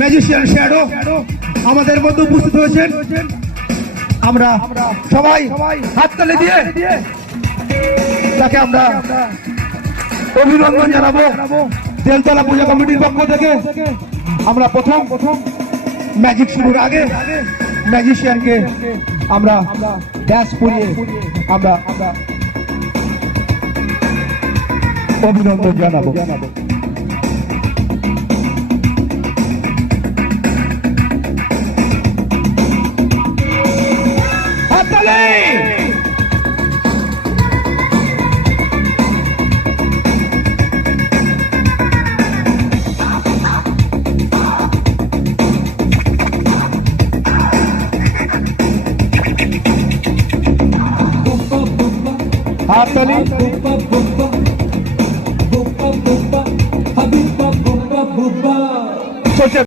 Magician shadow আমাদের মধ্যে উপস্থিত হয়েছেন। আমরা সবাই হাততালি দিয়ে তাকে আমরা অভিনন্দন জানাবো। তেলতলা পূজা কমিটির পক্ষ থেকে আমরা প্রথম ম্যাজিক শুরুর আগে ম্যাজিশিয়ানকে আমরা ড্যান্স করিয়ে আমরা অভিনন্দন জানাবো। হাততালি